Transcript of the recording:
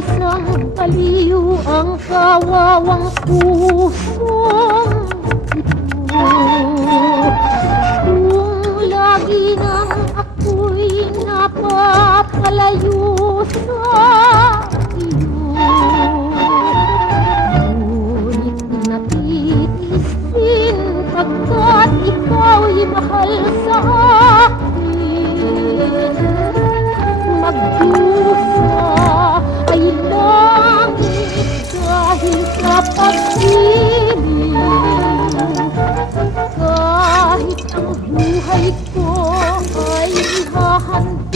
bang baliw ang kawawang pusong ito? Kung lagi nang ako'y napapalayo sa iyo Ngunit natitiis din pagkat ikaw'y mahal sa pag-ibig Kahit ang buhay ko ay hahanda